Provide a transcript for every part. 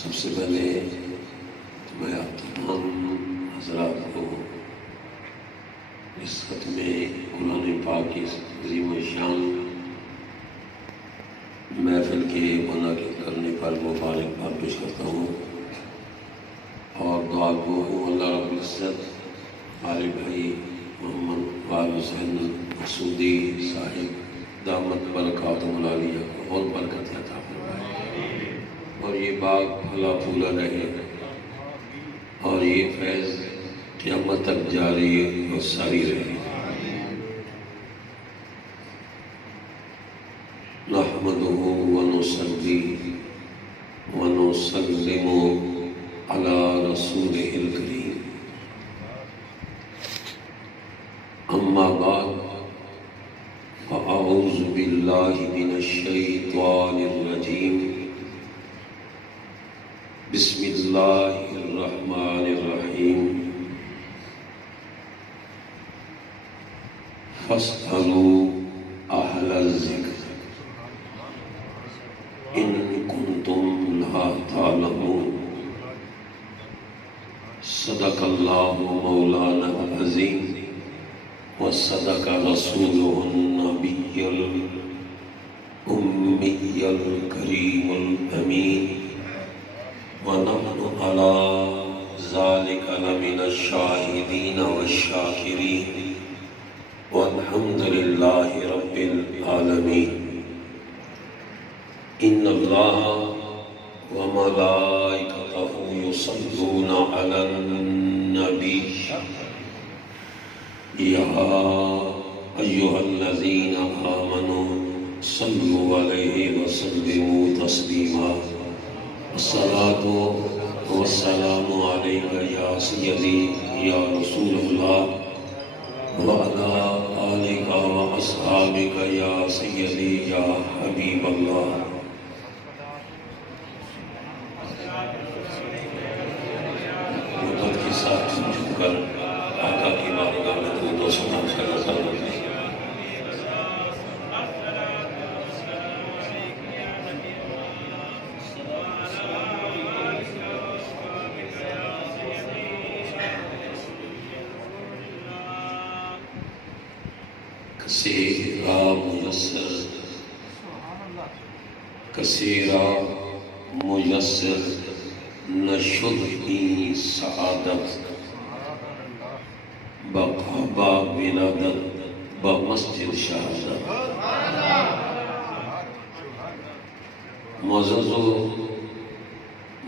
سب سے پہلے میں آپ تمام حضرات کو اس ختم قرآن پاک کی عظیم شان محفل کے منعقد کرنے پر مبارکباد پیش کرتا ہوں اور دعا گو ہوں اللہ رب العزت علی بھائی محمد وال حسین مسعودی صاحب دامت برکاتہم العالیہ کو اور برکت عطا فرمائے اور یہ باغ پھلا پھولا رہے اور یہ فیض قیامت تک جاری اور ساری رہے۔ نحمدہ ونصلی ونسلم علی رسولہ الکریم، اما بعد فاعوذ باللہ من الشیطان الرجیم، بسم اللہ الرحمن الرحیم، فاسألوا اہل الذکر ان کنتم لا تعلمون، صدق اللہ مولانا العظیم وصدق رسولہ النبی الأمی الکریم الامین، ونحن على ذلك لمن الشاہدین والشاکرین، والحمد للہ رب العالمین۔ ان اللہ وملائکتہ یصلون علی النبی یا ایہا الذین آمنوا صلوا علیہ وسلموا تسلیما، الصلاة والسلام علیک یا سیدی یا رسول اللہ وعلی آلک و اصحابک یا سیدی یا حبیب اللہ۔ محبت کے ساتھ جھک کر آقا کی بارگاہ میں درود و سلام کا نظر رکھیں۔ کثیرا میسر نشدنی سعادت، بقابا ولادت بمسجد شہادت۔ معزز و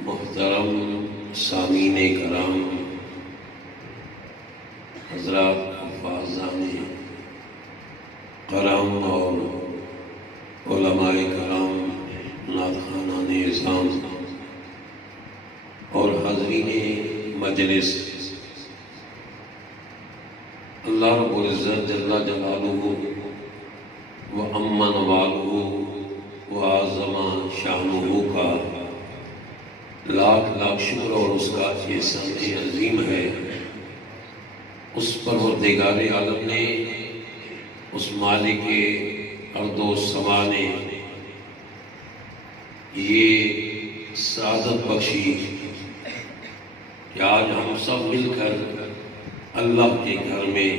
محترم سامعین کرام، حضرات حفاظان کرام اور علماء کرام، نعت خوانان اعظام اور حاضرین مجلس، اللہ رب العزت جل جلالہ و امن والہ و اعظم شانہ کا لاکھ لاکھ شکر اور اس کا احسان عظیم ہے۔ اس پروردگار عالم نے، اس مالک ارض و سما نے یہ سعادت بخشی کہ آج ہم سب مل کر اللہ کے گھر میں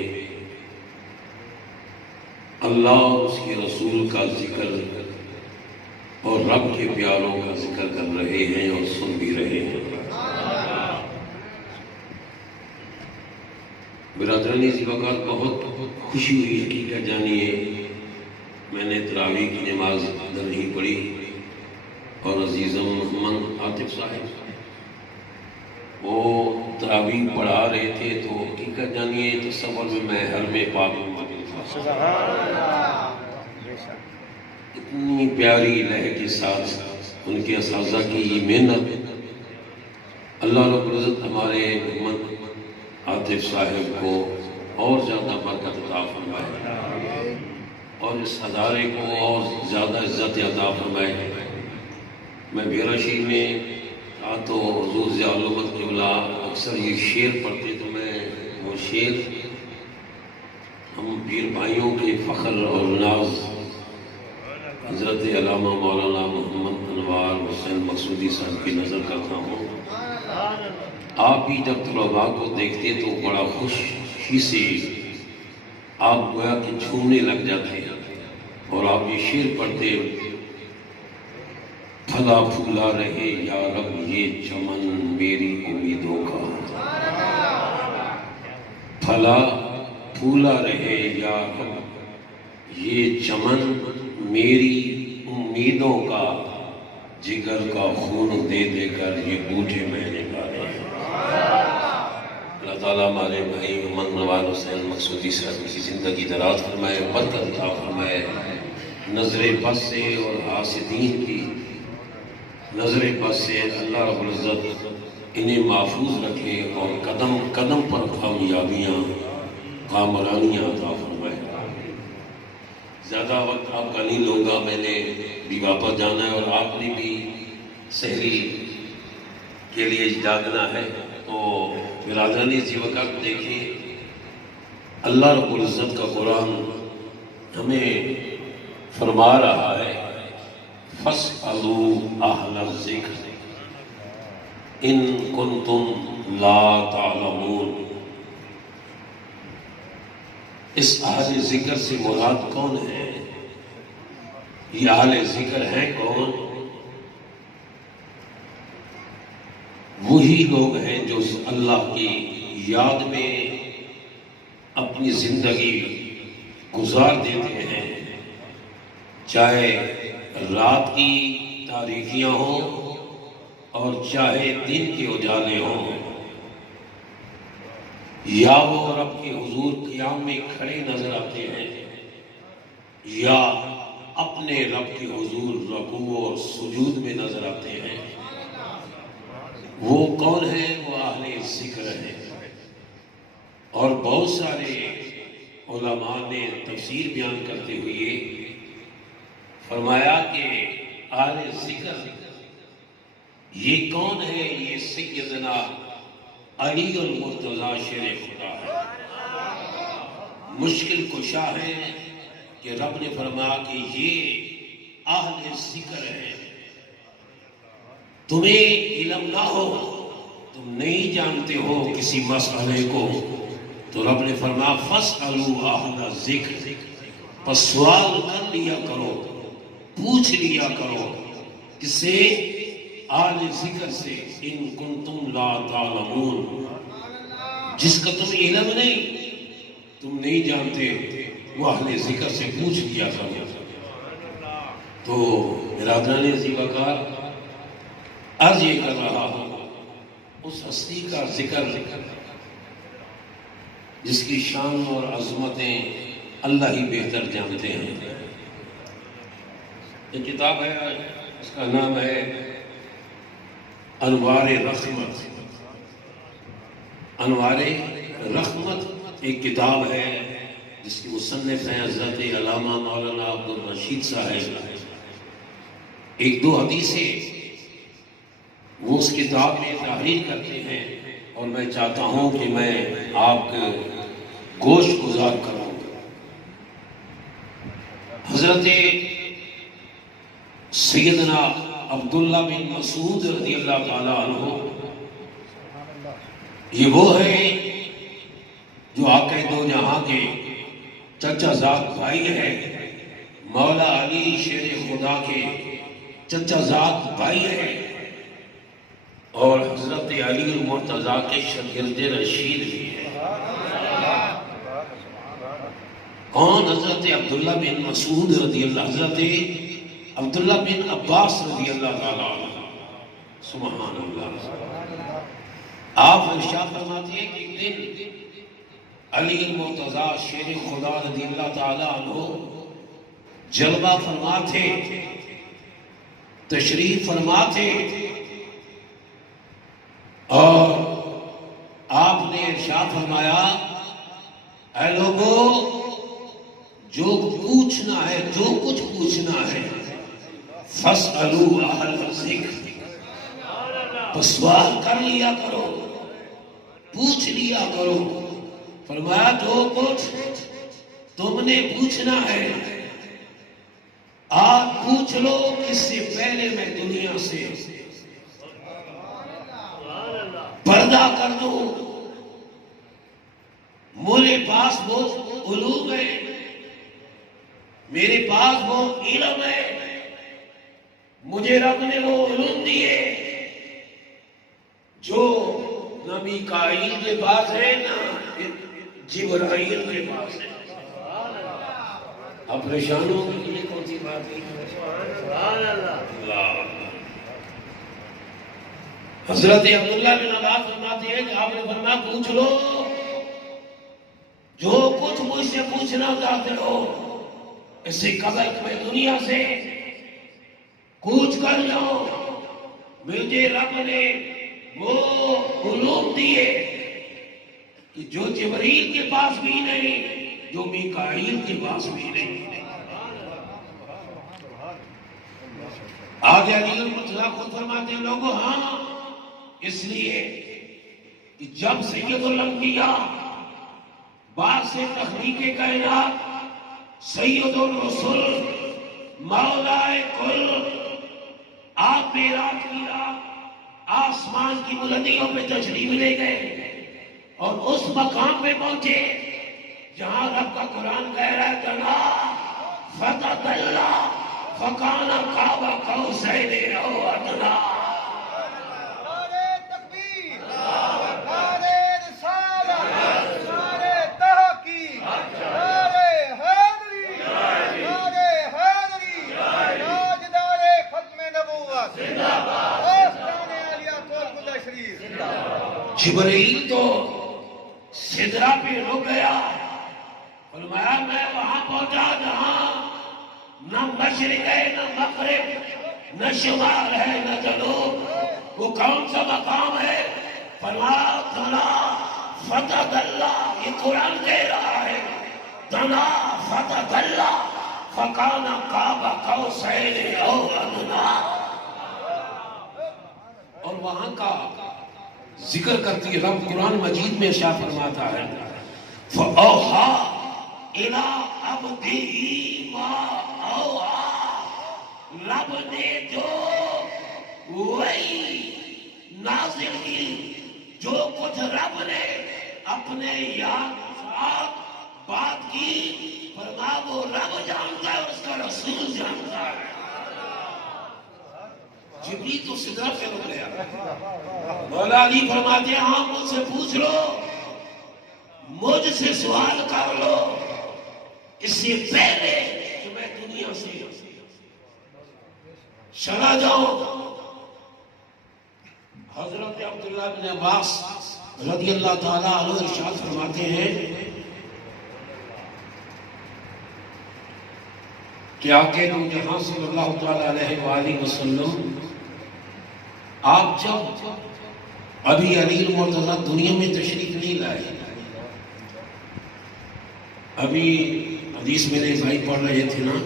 اللہ اور اس کے رسول کا ذکر اور رب کے پیاروں کا ذکر کر رہے ہیں اور سن بھی رہے ہیں۔ برادرانی اسی وقت بہت خوشی ہوئی حقیقت جانیے، میں نے تراویح کی نماز ادھر نہیں پڑھی اور عزیزم محمد عاطف صاحب وہ تراویح پڑھا رہے تھے، تو حقیقت جانیے تصور میں حرم پاک میں موجود تھا۔ اتنی پیاری لہجے کے ساتھ ان کے اساتذہ کی یہ محنت، اللہ رب العزت ہمارے محمد عاطف صاحب کو اور زیادہ برکت عطا فرمائے اور اس ادارے کو اور زیادہ عزت عطا فرمائے۔ میں بیرہ شریف میں تو حضور ضیاء الامت قبلہ اکثر یہ شعر پڑھتے، تو میں وہ شعر ہم پیر بھائیوں کے فخر اور ناز حضرت علامہ مولانا محمد انوار حسین حسین مقصودی صاحب کی نظر کرتا ہوں، آپ بھی جب طلباء کو دیکھتے تو بڑا خوشی سے آپ گویا کہ جھومنے لگ جاتے اور آپ یہ شعر پڑھتے، پھلا پھولا رہے یا رب یہ چمن میری امیدوں کا، پھلا پھولا رہے یا رب یہ چمن میری امیدوں کا، جگر کا خون دے دے کر یہ بوٹے میں نے گاڑے ہیں۔ اللہ تعالیٰ ہمارے بھائی محمد نوال حسین مقصودی صاحب کی زندگی دراز فرمائے، برکت عطا فرمائے، نظر بد سے اور حاسدین کی نظر بد سے اللہ رب العزت انہیں محفوظ رکھے اور قدم قدم پر کامیابیاں کامرانیاں عطا فرمائے۔ زیادہ وقت آپ کا نہیں لوں گا، میں نے بھی واپس جانا ہے اور آپ نے بھی سحری کے لیے جاگنا ہے، تو برادران اسی وقت دیکھیں اللہ رب العزت کا قرآن ہمیں فرما رہا ہے فَاسْأَلُوا أَهْلَ الذِّكْرِ إِن كُنتُمْ لَا تَعْلَمُونَ۔ اس اہل ذکر سے مراد کون ہے؟ یہ اہل ذکر ہیں کون؟ وہی لوگ ہیں جو اللہ کی یاد میں اپنی زندگی گزار دیتے ہیں، چاہے رات کی تاریکیاں ہوں اور چاہے دن کے اجالے ہوں، یا وہ رب کے حضور قیام میں کھڑے نظر آتے ہیں یا اپنے رب کے حضور رکوع اور سجود میں نظر آتے ہیں۔ وہ کون ہے؟ وہ اہل ذکر ہیں۔ اور بہت سارے علماء نے تفسیر بیان کرتے ہوئے فرمایا کہ اہل ذکر یہ کون ہے؟ یہ سیدنا علی المرتضیٰ شیر خدا ہے، مشکل کشا ہے کہ رب نے فرمایا کہ یہ اہل ذکر ہے۔ تمہیں علم نہ ہو، تم نہیں جانتے ہو کسی مسئلے کو، تو رب نے فرمایا فَاسْأَلُوا أَهْلَ الذِّكْرِ، پس سوال کر لیا کرو، پوچھ لیا کرو، کس سے؟ اہل ذکر سے، ان کنتم لا تعلمون، جس کا تم علم نہیں، تم نہیں جانتے، وہ اہل ذکر سے پوچھ لیا کرو۔ تو برادران عزیز وقار عرض یہ کر رہا ہوں، اس ہستی کا ذکر جس کی شان اور عظمتیں اللہ ہی بہتر جانتے ہیں۔ یہ کتاب ہے، اس کا نام ہے انوار رحمت۔ انوار رحمت ایک کتاب ہے جس کی مصنف ہیں حضرت علامہ مولانا عبدالرشید صاحب۔ ایک دو حدیثیں وہ اس کتاب میں تحریر کرتے ہیں، اور میں چاہتا ہوں کہ میں آپ کو گوشت گزار کروں۔ حضرت سیدنا عبداللہ بن مسعود رضی اللہ تعالیٰ عنہ، یہ وہ ہیں جو آقا دو جہاں کے چچا زاد بھائی ہیں، مولا علی شیر خدا کے چچا زاد بھائی ہیں، اور حضرت علی المرتضیٰ کے شاگرد رشید بھی ہیں۔ کون؟ حضرت عبداللہ بن مسعود رضی اللہ، حضرت عبداللہ بن عباس رضی اللہ تعالیٰ عنہ۔ سبحان اللہ۔ آپ ارشاد فرماتے ہیں کہ ایک دن علی المرتضیٰ شیر خدا رضی اللہ تعالیٰ عنہ جلوہ فرما تھے، تشریف فرما تھے، اور آپ نے ارشاد فرمایا اے لوگو، جو پوچھنا ہے، جو کچھ پوچھنا ہے، فَاسْأَلُوا أَهْلَ الذِّكْرِ، پس سوال کر لیا کرو، پوچھ لیا کرو۔ فرمایا جو کچھ تم نے پوچھنا ہے آپ پوچھ پوچھ لو اس سے پہلے میں دنیا سے پردہ کر دوں. میرے پاس وہ علوم ہے, میرے پاس وہ علم ہے, مجھے رب نے وہ علوم دیے جو نہ میکائیل کے پاس ہے نہ جبرائیل کے پاس ہے. اب پریشان ہو گئے یہ کون سی بات ہے؟ حضرت عبداللہ بن عباس فرماتے ہیں کہ آپ نے فرمایا پوچھ لو جو کچھ مجھ سے پوچھنا چاہتے ہو. اس سے قبل میں دنیا سے کوچ کر جاؤ, مجھے رب نے وہ علوم دیے کہ جو جبریل کے پاس بھی نہیں, جو میکائیل کے پاس بھی نہیں. آگے علی المرتضیٰ خود فرماتے ہیں لوگوں ہاں اس لیے کہ جب سید الانبیاء بعد سے تخلیق کائنات سید الرسل مولا کل آپ معراج کی رات آسمان کی بلندیوں پہ تشریف لے گئے اور اس مقام پہ پہنچے جہاں رب کا قرآن کہہ رہا ہے تنا فتح اللہ فکانا کعبہ قوسین او ادنا. نعرے تکبیر، نعرے رسالت، نعرے تحقیق، نعرے حیدری، نعرے حیدری، تاجدار ختم نبوت، آستان عالیہ کولکتہ شریف. جبرائیل تو سدرہ پہ رک گیا, فرمایا میں وہاں پہنچا جہاں نہ مشرق ہے نہ مغرب نہ شمال ہے نہ جنوب. وہ کون سا مقام ہے؟ فرمایا دنا فتح اللہ, یہ قرآن کہہ رہا ہے دنا فتح اللہ فکانا کعبہ قوسین او ادنا. اور وہاں کا ذکر کرتی رب قرآن مجید میں شاہ فرماتا ہے فَأَوْحَا إِلَىٰ عَبْدِهِ مَا أَوْحَا. رب نے جو وہی نازل کی, جو کچھ رب نے اپنے یاد ساتھ بات کی, فرما وہ رب جانتا ہے اس کا رسول جانتا ہے. جبریل تو سدرہ پہ رک گیا. مولا علی فرماتے ہیں ہاں مجھ سے پوچھ لو, مجھ سے سوال کر لو, اس سے پہلے کہ میں دنیا سے چلا جاؤں. حضرت عبداللہ بن عباس رضی اللہ تعالیٰ عنہ ارشاد فرماتے ہیں کہ آقا دو جہاں صلی اللہ تعالیٰ علیہ وآلہ وسلم آپ جب ابھی علی المرتضیٰ دنیا میں تشریف نہیں لائے, ابھی حدیث میرے بھائی پڑھ رہے تھے نا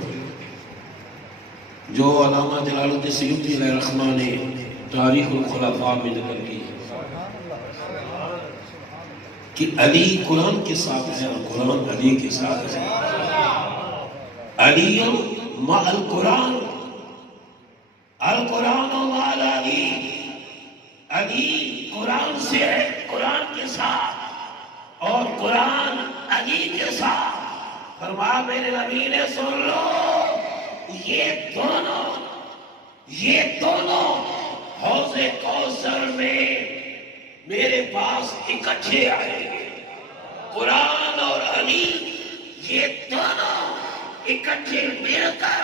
جو علامہ جلال الدین سیوطی علیہ الرحمہ نے تاریخ الخلفاء میں نقل کی کہ علی قرآن کے ساتھ ہے اور قرآن علی کے ساتھ ہے. علی مع القرآن, القرآن مع علی. علی قرآن سے ہے, قرآن کے ساتھ, اور قرآن علی کے ساتھ. فرمایا میرے نبی نے سن لو یہ دونوں حوض کوثر میں میرے پاس اکٹھے آئیں گے. قرآن اور علی یہ دونوں اکٹھے مل کر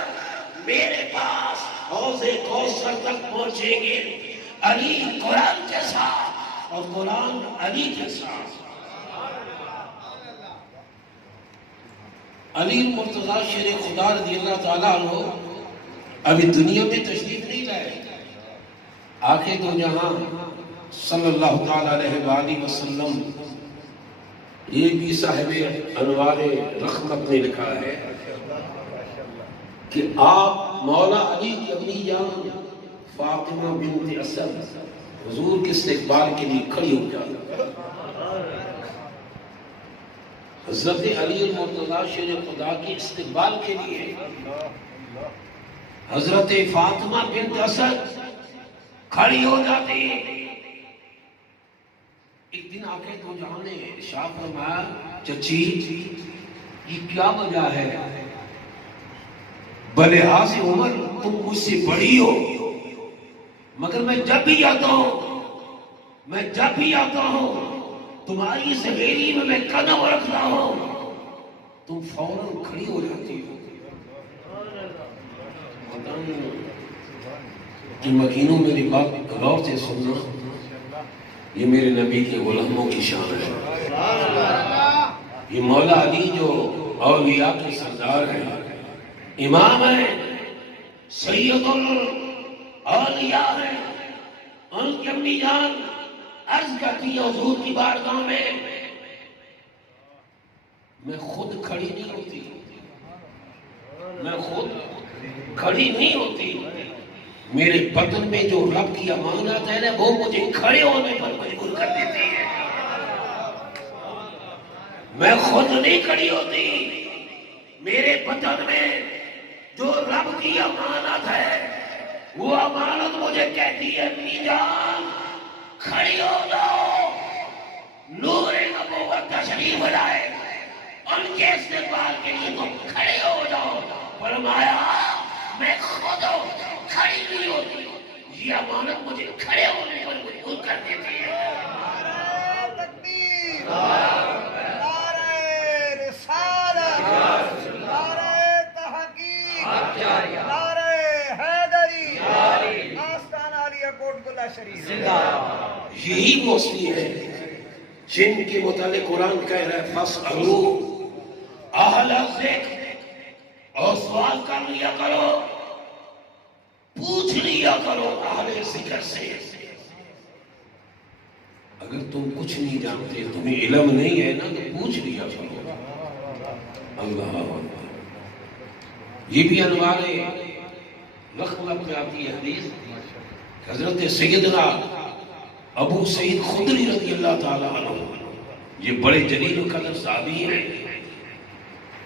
میرے پاس حوض کوثر تک پہنچیں گے. علی قرآن کے ساتھ اور قرآن علی کے ساتھ. علی المرتضیٰ شیر خدا رضی اللہ تعالیٰ عنہ ابھی دنیا میں تشریف نہیں لائے. آخر تو جہاں صلی اللہ تعالیٰ علیہ وآلہ وسلم, یہ بھی صاحب انوار رحمت نے لکھا ہے کہ آپ مولا علی کی اپنی جان فاطمہ بنت اسد حضور کے استقبال کے لیے کھڑی ہو جاتی. حضرت علی المرتضیٰ شیر خدا کے استقبال کے لیے حضرت فاطمہ بنت اسد کھڑی ہو جاتی. ایک دن آ کے دو جہاں نے ارشاد فرمایا چچی یہ کیا وجہ ہے؟ بلحاظ عمر تم مجھ سے بڑی ہو مگر میں جب بھی آتا ہوں تمہاری اس حویلی میں قدم رکھتا ہوں تم فوراً کھڑی ہو جاتی ہو. مکینوں میری بات غور سے سننا، یہ میرے نبی کے غلاموں کی شان ہے. یہ مولا علی جو اولیاء کے سردار ہیں، امام ہیں، سید الاولیاء ہیں، ان کی امی جان عرض کرتی ہے حضور کی بارگاہ میں میں خود کھڑی نہیں ہوتی، میرے بدن میں جو رب کی امانت ہے نا وہ مجھے کھڑے ہونے پر مجبور کر دیتی ہے. میں خود نہیں کھڑی ہوتی، میرے بدن میں جو رب کی امانت ہے وہ امانت مجھے کہتی ہے امی جان کھڑی ہو جاؤ. نور نبوت تشریف لائے ان کے استقبال کے لیے تم کھڑے ہو جاؤ. فرمایا میں خود کھڑی نہیں ہوتی، یہ امانت مجھے کھڑے ہونے پر مجبور کر دیتی ہے. نعرہ تکبیر، نعرہ رسالت، نعرہ تحقیق، نعرہ حیدری، آستانہ علیہ کوٹ گلہ شریف. یہی موصلی ہے جن کے متعلق قرآن کہہ رہا ہے فَاسْأَلُوا اہل الذکر، اور سوال کر لیا کرو، پوچھ لیا کرو اہل ذکر سے. اگر تم کچھ نہیں جانتے، تمہیں علم نہیں ہے نا تو پوچھ لیا کرو. اللہ اکبر. یہ بھی انوار رقم پہ آتی ہے حدیث. حضرت سیدنا ابو سعید خدری رضی اللہ تعالیٰ عنہ، یہ بڑے جلیل القدر صحابی ہیں،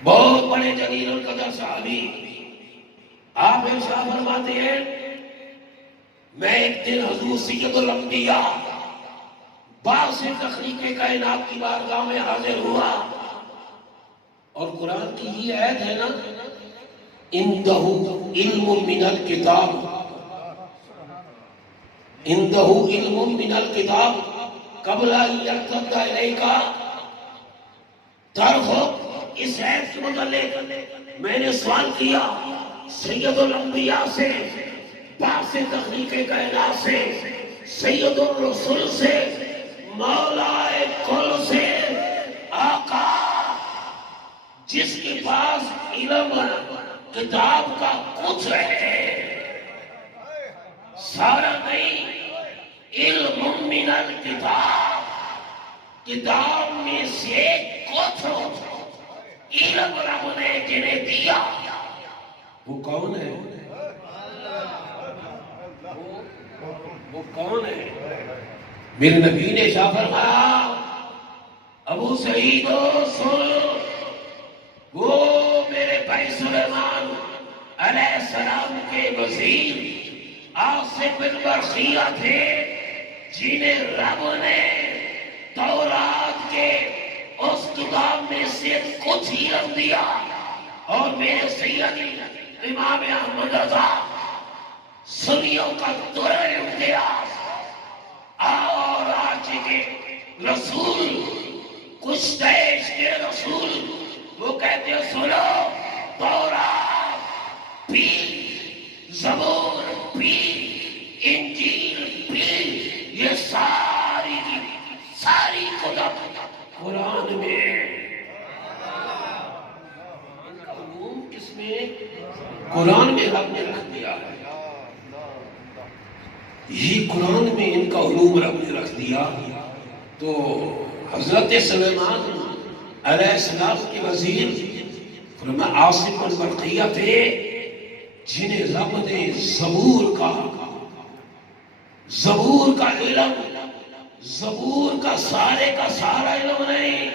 بہت بڑے جلیل القدر صحابی. آپ ارشاد فرماتے ہیں میں ایک دن حضور سید الانبیاء باعث تخلیق کائنات کی بارگاہ میں حاضر ہوا اور قرآن کی یہ آیت ہے نا اندہ علم من الکتاب، اندہ علم من الکتاب قبل ان یرتد الیک طرفک. اس آیت کے متعلق میں نے سوال کیا سید الانبیاء سے، باعث تخلیق کائنات سے، سید الرسل سے، مولا کل سے، آقا جس کے پاس علم کتاب کا کچھ ہے، سارا نہیں، علم من الکتاب، کتاب میں سے کچھ علم رب نے جنہیں دیا. وہ کون ہے؟ وہ کون ہے؟ میرے نبی نے شاہ فرمایا ابو سعید سن، وہ میرے بھائی سلیمان علیہ السلام کے وزیر آصف بن برخیہ تھے جنہیں رب نے تورات کے اس کتاب میں سے کچھ علم دیا. اور میرے سیدی امام احمد رضا سنیوں کا درر امتیاز اور آج کے رسول کچھ دیش کے رسول وہ کہتے ہیں سنو تورات پی، زبور پی، انجیل پی، یہ ساری کتب قرآن میں. علوم کس میں؟ قرآن میں رب نے رکھ دیا ہے. یہ قرآن میں ان کا علوم رب نے رکھ دیا. تو حضرت سلیمان علیہ السلام کے وزیر آصف بن برقیہ تھے جنہیں رب نے زبور کا علم، زبور کا سارا علم نہیں،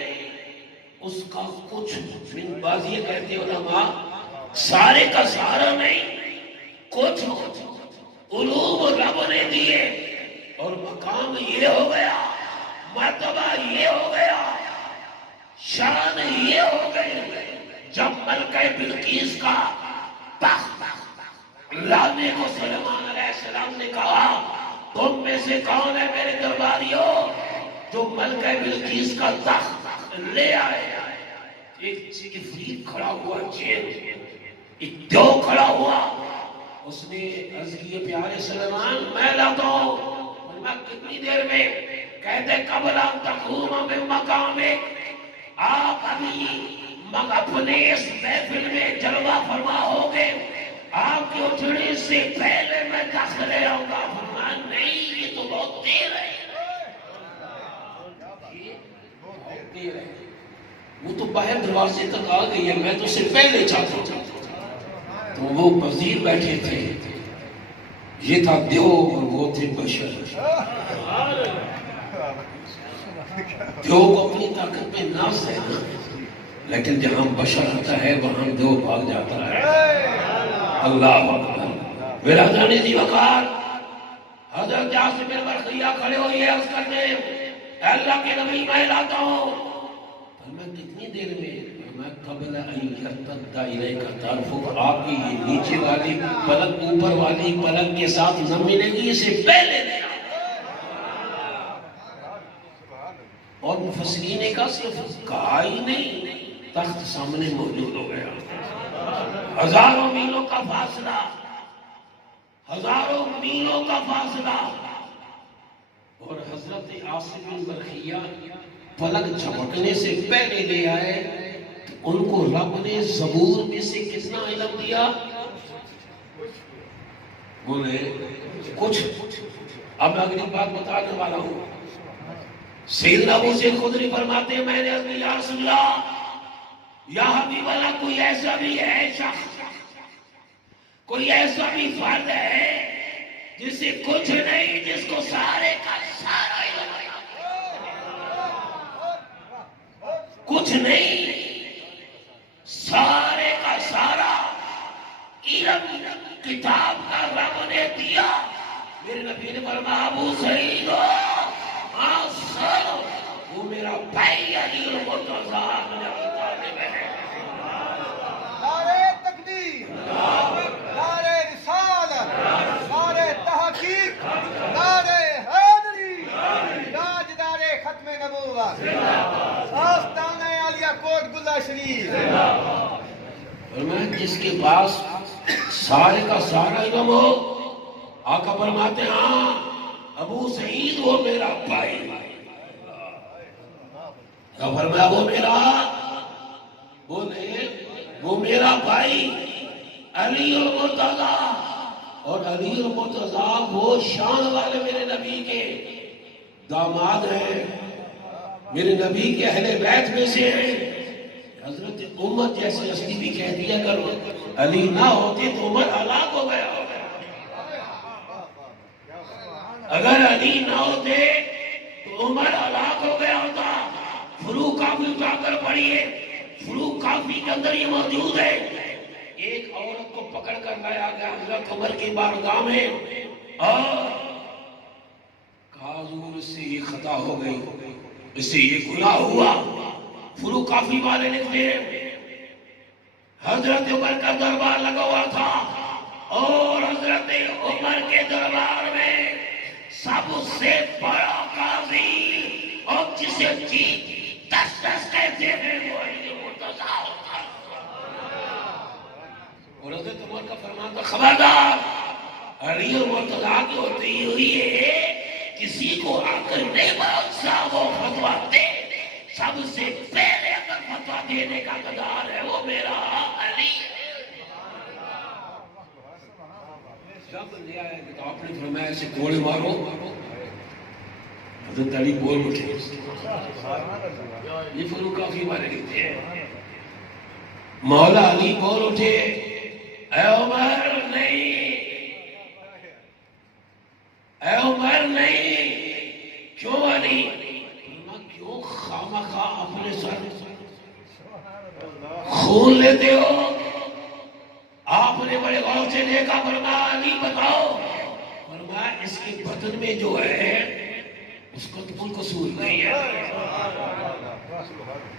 اس کا کچھ من بعض یہ کہتے علماء سارے کا سارا نہیں، کچھ علوم رب نے دیے اور مقام یہ ہو گیا، مرتبہ یہ ہو گیا، شان یہ ہو گئی، جب ملکہ بلقیس کا تخت لانے کو سلیمان علیہ السلام نے کہا تم میں سے کون ہے میرے درباریوں جو ملکہ بلقیس کا تخت لے آئے؟ ایک عفریت کھڑا ہوا، ایک دیو کھڑا ہوا، اس نے عرض کی پیارے سلیمان میں لاتا ہوں، میں کتنی دیر میں؟ کہتے قبل ان تقوم من مقامک، آپ ابھی اپنے اس محفل میں جلوہ فرما ہوگے، آپ کے اٹھنے سے پہلے میں تخت لے آؤں گا۔ فرمایا نہیں، یہ تو بہت دیر ہے، وہ تو باہر دروازے تک آ گئی ہے، میں تو اس سے پہلے چاہتا ہوں۔ تو وہ وزیر بیٹھے تھے، یہ تھا دیو اور وہ تھے بشر۔ دیو کو اپنی طاقت پہ ناز ہے، لیکن جہاں بشر آتا ہے وہاں دیو بھاگ جاتا ہے۔ اللہ اکبر۔ میرا جانے دی وقار حضرت جاسم بن برقیہ کھڑے ہوئے عرض کرتے ہیں اے اللہ کے نبی میں لاتا ہوں۔ میں کتنی دیر میں؟ میں قبل ان یرتد الیک طرفک، آپ کی یہ نیچے والی پلک اوپر والی پلک کے ساتھ نہ ملے گی، اسے پہلے دے۔ اور مفسرین نے کہا صرف کہا ہی نہیں، تخت سامنے موجود ہو گیا۔ ہزاروں میلوں کا فاصلہ، ہزاروں میلوں کا فاصلہ، اور حضرت عاصم بن برقیہ پلک جھپکنے سے پہلے لے آئے۔ ان کو رب نے زبور میں سے کتنا علم دیا؟ بولے کچھ۔ اب میں اگلی بات بتانے والا ہوں۔ سیدنا ابو سعید خدری فرماتے ہیں میں نے عرض یا رسول اللہ، یا حبیب اللہ، کوئی ایسا بھی ہے شخص، کوئی ایسا بھی فرد ہے جسے کچھ نہیں، جس کو سارے کا سارا علم ہے؟ کچھ نہیں، سارے کا سارا علم کتاب کا رب نے دیا۔ میرے نبی نے فرمایا ابو سعید وہ میرا بھائی علی المرتضی بن ابی طالب ہے۔ نعرہ تکبیر، نعرہ رسالت، نعرہ تحقیق، نعرہ حیدری، تاجدار ختم نبوت، آستانہ عالیہ کوٹ گلہ شریف۔ فرمایا جس کے پاس سارے کا سارا علم ہو، آقا فرماتے ہیں ہاں ابو سعید وہ میرا بھائی۔ کیا فرمایا؟ وہ میرا، بولے وہ میرا بھائی علی المرتضی، اور علی المرتضی وہ شان والے میرے نبی کے داماد ہیں، میرے نبی کے اہل بیت میں سے ہیں۔ حضرت عمر جیسی ہستی بھی کہہ دیا کرو علی نہ ہوتے تو عمر ہلاک ہو گیا ہوگا، اگر علی نہ ہوتے تو عمر ہلاک ہو گیا ہوتا۔ فروغ کافی اٹھا کر پڑھیے، فروغ کافی کے اندر یہ موجود ہے۔ ایک عورت کو پکڑ کر لایا گیا حضرت عمر کی بارگاہ میں، اور کہا حضور اس سے یہ خطا ہو گئی، اس سے یہ گناہ ہوا۔ فروغ کافی والے لکھتے ہیں حضرت عمر کا دربار لگا ہوا تھا، اور حضرت عمر کے دربار میں سب سے بڑا قاضی اور جسے دس کہتے ہیں وہ علی المرتضی ہوتا۔ اور حضرت عمر کا فرمان تھا خبردار علی المرتضی کی ہوتی ہوئی ہے کسی کو آ کر نہیں بخشا، وہ فتویٰ دے، سب سے پہلے اگر فتویٰ دینے کا حقدار ہے وہ میرا علی۔ جب لے آئے تو آپ نے فرمایا اسے گولی مارو، حضرت علی بول اٹھے۔ یہ فروغ کافی والے کہتے ہیں مولا علی بول اٹھے اے عمر نہیں، اے عمر نہیں۔ کیوں علی؟ کیوں خامخواہ اپنے سر خون لیتے ہو؟ آپ نے بڑے غور سے دیکھا، فرمایا فتن میں جو ہے اس کا تو کوئی قصور نہیں ہے،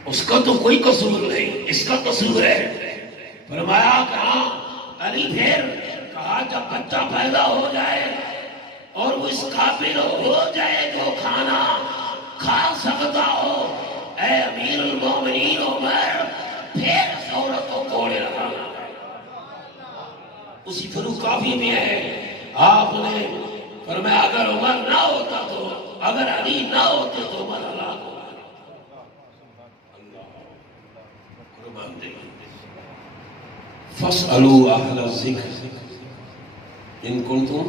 اس کا تو کوئی قصور نہیں، اس کا قصور ہے۔ فرمایا کہاں علی پھر کہا جب بچہ پیدا ہو جائے اور وہ اس قابل ہو جائے جو کھانا کھا سکتا ہو، اے امیر المومنین عمر پھر اس عورت کو کوڑے لگانا۔ اسی فروغ کافی میں ہے آپ نے فرمایا اگر عمر نہ ہوتا تو، اگر علی نہ ہوتے تو عمر ہلاک ہو قربان دے۔ فَاسْأَلُوا أَهْلَ الذِّكْرِ إِن كُنتُمْ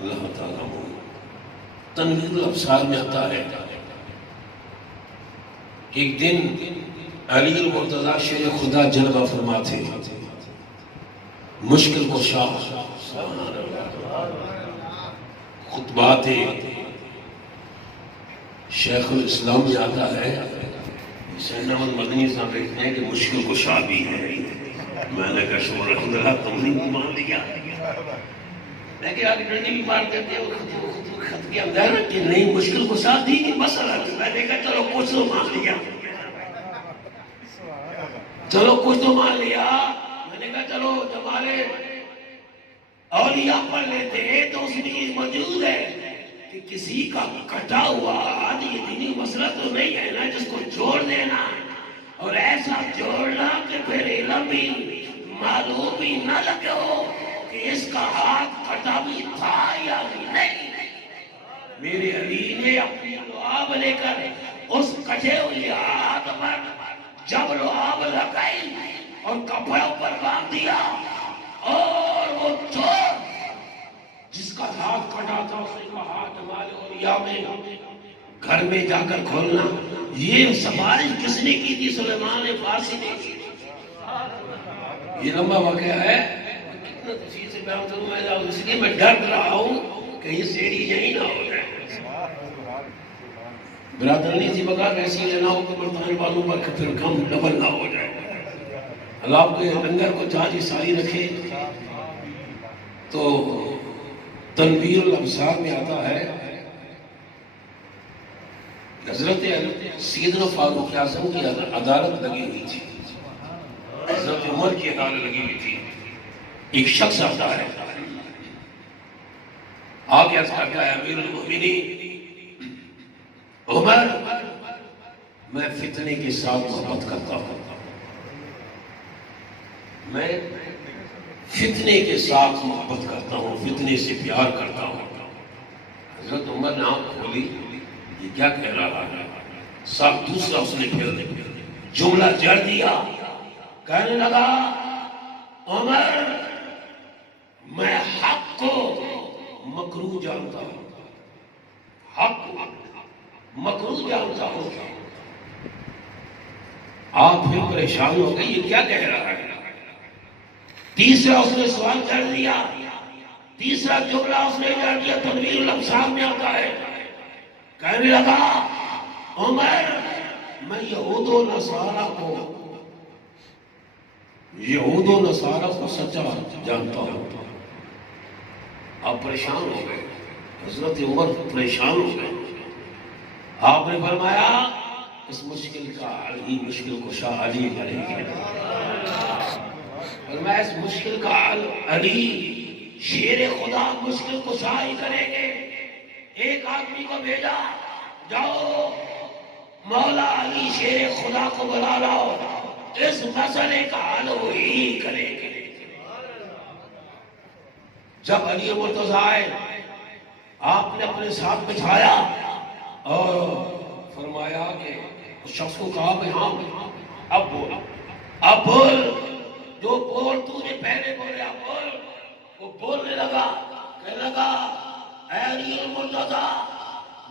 لَا تَعْلَمُونَ۔ تنویر الابصار میں آتا ہے کہ ایک دن علی المرتضیٰ شیر خدا جلوہ فرما تھے، مشکل کو شاہ خطبات شیخ الاسلام میں آتا ہے، حسین احمد مدنی صاحب کہتے ہیں کہ مشکل کو شاہ بھی ہے۔ میں نے کہا شکر الحمدللہ تم نے مان لیا، میں کہ آگے ڈنڈی بھی مار دیتے ہیں خط کے اندر کہ نہیں مشکل کو شاہ دی نہیں مسئلہ۔ میں نے کہا چلو کچھ تو مان لیا، چلو کچھ تو مان لیا۔ میں نے کہا چلو جب ہمارے اولیاء پڑھ لیتے ہیں تو اس میں یہ موجود ہے کہ کسی کا کٹا ہوا آج یہ دینی مسئلہ تو نہیں ہے نا جس کو جوڑ دینا، اور ایسا جوڑنا کہ پھر علم بھی معلوم بھی نہ لگے ہو کہ اس کا ہاتھ کٹا بھی تھا یا نہیں۔ میرے علی نے اپنی لعاب لے کر اس کٹے ہوئے ہاتھ پر جب لعاب لگائی اور کپڑوں پر باندھ دیا، اور وہ چور جس کا ہاتھ کٹا تھا اس نے کہا ہمارے اولیاء میں گھر میں جا کر کھولنا۔ یہ سفارش کس نے کی تھی؟ سلیمان فارسی نے کی تھی۔ یہ لمبا واقعہ ہے، کتنا تفصیل سے بیان کروں میں، اس لیے میں ڈر رہا ہوں کہ یہ سیڑھی یہی نہ ہو جائے۔ برادرانی سی بکا ایسی لینا ہو کہ برطان والوں پر پھر کم ڈبل نہ ہو جائے۔ اللہ آپ کے لنگر کو جہاں ساری رکھے۔ تو تنویر الابصار میں آتا ہے حضرت سیدنا فاروق اعظم کی عدالت لگی ہوئی تھی، حضرت عمر کی عدالت لگی ہوئی تھی۔ ایک شخص آتا ہے آگے کہتا ہے امیر المومنین عمر میں فتنے کے ساتھ محبت کرتا ہوں، میں فتنے کے ساتھ محبت کرتا ہوں، فتنے سے پیار کرتا ہوں۔ حضرت عمر نے آنکھ کھولی، یہ کیا کہہ رہا ہے؟ ساتھ دوسرا اس نے پھر جملہ جڑ دیا، کہنے لگا عمر میں حق کو مکروہ جانتا ہوں، حق کو مکروہ جانتا ہوں۔ آپ پھر پریشان ہو گئے، یہ کیا کہہ رہا ہے؟ تیسرا اس نے سوال کر دیا، تیسرا جملہ اس نے کر دیا، تنویر الابصار میں آتا ہے، کہنے لگا عمر میں یہود و نصارہ کو سچا جانتا ہوں۔ آپ پریشان ہو گئے، حضرت عمر پریشان ہو گئے۔ آپ نے فرمایا اس مشکل کا حل ہی مشکل کو شاہ علی کریں گے، فرمایا اس مشکل کا حل علی شیر خدا مشکل کو شاہ ہی کریں گے۔ ایک آدمی کو بھیجا، جاؤ مولا علی شیر خدا کو بلا لاؤ، اس مسئلے کا حل وہی کریں گے۔ جب علی مرتضیٰ آئے، آپ نے اپنے ساتھ بٹھایا اور فرمایا کہ اس شخص کو کہا کہ ہاں اب بول، جو بول تو نے پہلے بولے اب بول۔ وہ بولنے لگا، کہنے لگا اے علی المرتضیٰ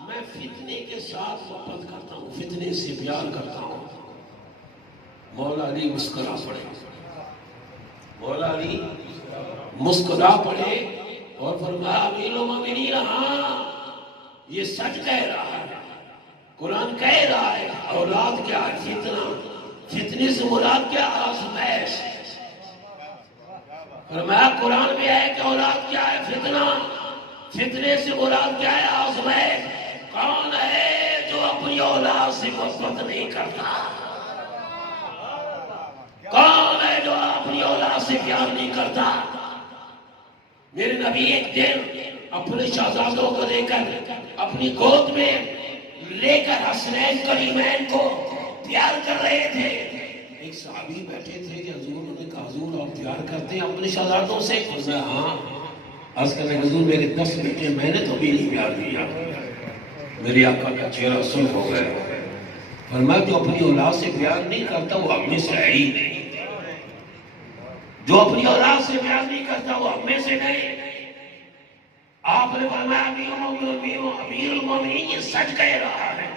میں فتنے کے ساتھ محبت کرتا ہوں، فتنے سے پیار کرتا ہوں۔ مولا علی مسکرا پڑے، مولا علی مسکرا پڑے اور فرمایا امیر المومنین ہاں یہ سچ کہہ رہا ہے، قرآن کہہ رہا ہے اولاد کیا ہے فتنہ، فتنے سے مراد کیا آزمائش۔ فرمایا قرآن میں ہے کہ اولاد کیا ہے فتنہ، فتنے سے مراد کیا ہے؟ آزمائش۔ کون ہے جو اپنی اولاد سے محبت نہیں کرتا؟ کون ہے جو اپنی اولاد سے پیار نہیں کرتا؟ میرے نبی ایک دن اپنے شہزادوں کو لے کر اپنی گود میں لے کر حسنین کریمین کو پیار کر رہے تھے۔ ایک صحابی بیٹھے تھے کہ حضور، انہوں نے کہا حضور آپ پیار کرتے ہیں اپنے شہزادوں سے؟ فرمایا ہاں۔ عرض کرنے حضور میرے 10 بیٹے، میں نے تو بھی نہیں پیار کیا۔ میری آقا کا چہرہ سرخ ہو گیا۔ فرمایا جو اپنی اولاد سے پیار نہیں کرتا وہ ہم میں سے ہے ہی نہیں۔ جو اپنی اولاد سے پیار نہیں کرتا وہ ہم میں سے نہیں۔ آپ نے فرمایا امیر المومنین یہ سچ کہہ رہا ہے۔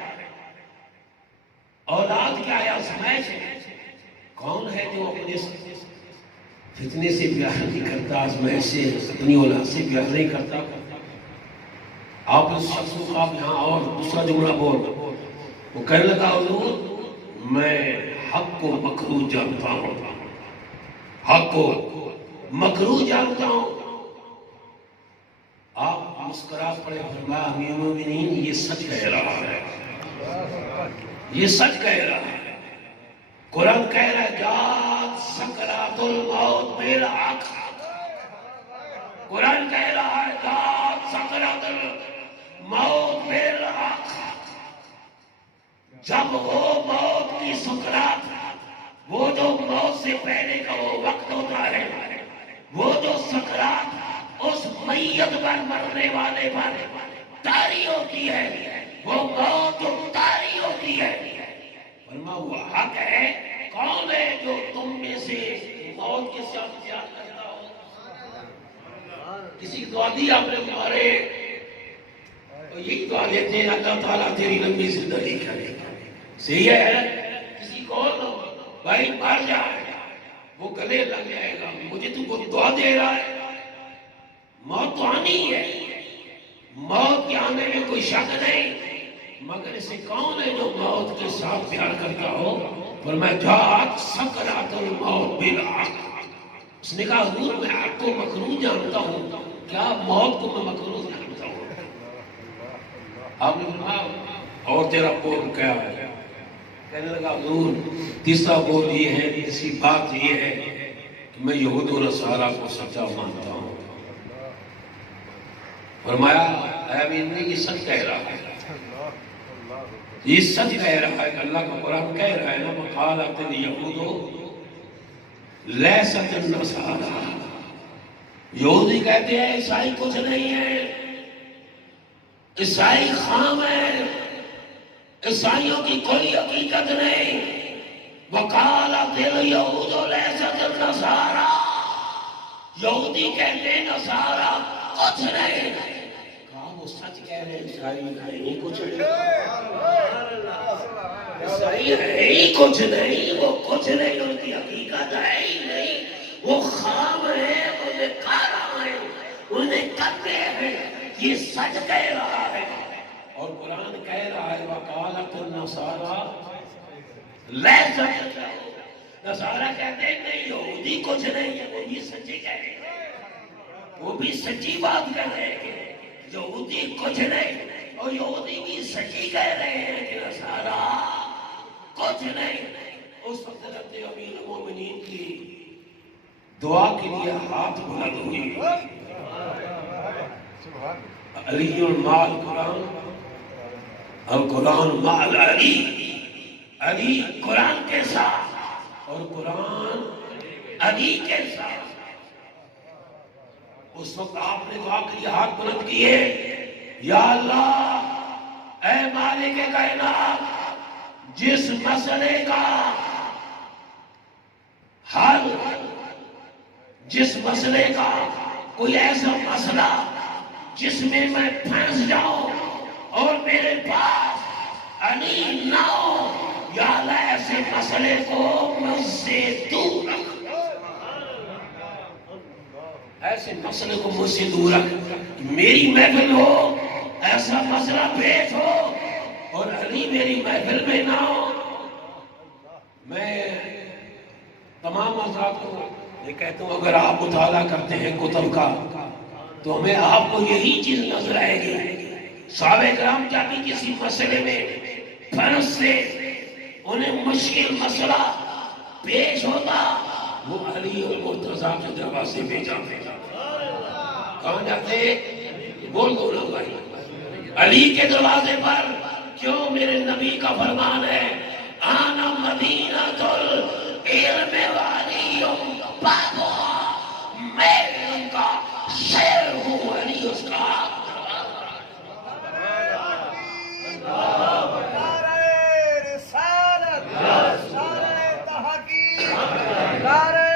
اولاد کیا ہے؟ آزمائش ہے۔ کون ہے جو اپنے فتنے سے پیار نہیں کرتا، آزمائش سے اپنی اولاد سے پیار نہیں کرتا؟ آپ اس شخص کو خواب یہاں اور دوسرا جملہ بول، وہ کہنے لگا حضور میں حق کو مکروہ جانتا ہوں، حق کو مکروہ جانتا ہوں۔ آپ مسکرا پڑے، فرمایا امیر المومنین یہ سچ کہہ رہا ہے، یہ سچ کہہ رہا ہے۔ قرآن کہہ رہا ہے جات سکرات الموت بالحق۔ قرآن کہہ رہا ہے جات سکرات الموت بالحق۔ جب وہ موت کی سکرات، وہ جو موت سے پہلے کا وہ وقت ہوتا ہے، وہ جو سکرات اس میت پر مرنے والے پر طاری ہوتی ہے، وہ موت جو طاری ہوتی ہے، فرما وہ حق ہے۔ کون ہے جو تم میں سے موت کے ساتھ پیار کرتا ہو؟ کسی دعا دی آپ نے تمہارے؟ یہی دعا دیتے ہیں اللہ تعالیٰ تیری لمبی زندگی کرے۔ صحیح ہے؟ کسی کو بھائی مر جائے وہ گلے لگ جائے گا، مجھے تو وہ دعا دے رہا ہے۔ موت تو آنی ہے، موت کے آنے میں کوئی شک نہیں، مگر اسے کون ہے جو موت کے ساتھ پیار کرتا ہو؟ فرمایا جات سکرات الموت بالحق۔ اس نے کہا حضور میں حق کو مکروہ جانتا ہوں، کیا موت کو میں مکروہ جانتا ہوں؟ آپ نے فرمایا اور تیرا قول کیا ہے؟ کہنے لگا حضور تیسرا قول یہ ہے، تیسری بات یہ ہے کہ میں یہود و نصارہ کو سچا مانتا ہوں۔ فرمایا اے امیر یہ سچ کہہ رہا ہے، یہ سچ کہہ رہا ہے کہ اللہ کا قرآن کہہ رہا ہے نا وقالت الیہود لیست النصارى۔ یہودی کہتے ہیں عیسائی کچھ نہیں ہے، عیسائی خام ہے، عیسائیوں کی کوئی حقیقت نہیں۔ وقالت الیہود لیست النصارى، یہودی کہتے ہیں نصارہ کچھ نہیں۔ کہا وہ سچ کہہ رہے ہیں، عیسائی نہیں کچھ نہیں، عیسائی ہے ہی کچھ نہیں، وہ کچھ نہیں، ان کی حقیقت ہے ہی نہیں، وہ خام ہے، وہ بیکار ہیں، انہیں کرتے ہیں، یہ سچ کہہ رہا ہے۔ اور قرآن کہہ رہا ہے وقالت النصارى لیست، نصارہ کہتے ہیں نہیں یہودی کچھ نہیں ہے، وہ بھی سچی کہہ رہے ہیں، وہ بھی سچی بات کر رہے ہیں کہ یہودی کچھ نہیں، اور یہودی بھی سچی کہہ رہے ہیں کہ نصارہ کچھ نہیں۔ اس وقت حضرت امیر المومنین کی دعا کے لیے ہاتھ بلند ہوئی۔ علی المال قرآن اور قرآن مال علی، علی قرآن کے ساتھ اور قرآن علی کے ساتھ۔ اس وقت آپ نے دعا کے لیے ہاتھ بلند کیے، یا اللہ اے مالک کائنات، جس مسئلے کا حل، جس مسئلے کا کوئی ایسا مسئلہ جس میں میں پھنس جاؤں اور میرے پاس علی نہ ہو، یا اللہ ایسے مسئلے کو مجھ سے دور رکھ، ایسے مسئلے کو مجھ سے دور رکھ۔ میری محفل ہو ایسا مسئلہ پیش ہو اور علی میری محفل میں نہ ہو۔ میں تمام حضرات کو یہ کہتا ہوں اگر آپ مطالعہ کرتے ہیں کتب کا تو ہمیں آپ کو یہی چیز نظر آئے گی. صحابہ کرام جب بھی کسی مسئلے میں فرض سے انہیں مشکل مسئلہ پیش ہوتا وہ علی اور مرتضیٰ کے دروازے پہ جاتے. کہاں جاتے؟ بول دو نا بھائی. علی کے دروازے پر. کیوں؟ میرے نبی کا فرمان ہے آنا مدینۃ العلم والی بابها، میں ان کا شہر ہوں، علی اس کا. نعرہ رسالت، نعرہ تحقیق، نعرہ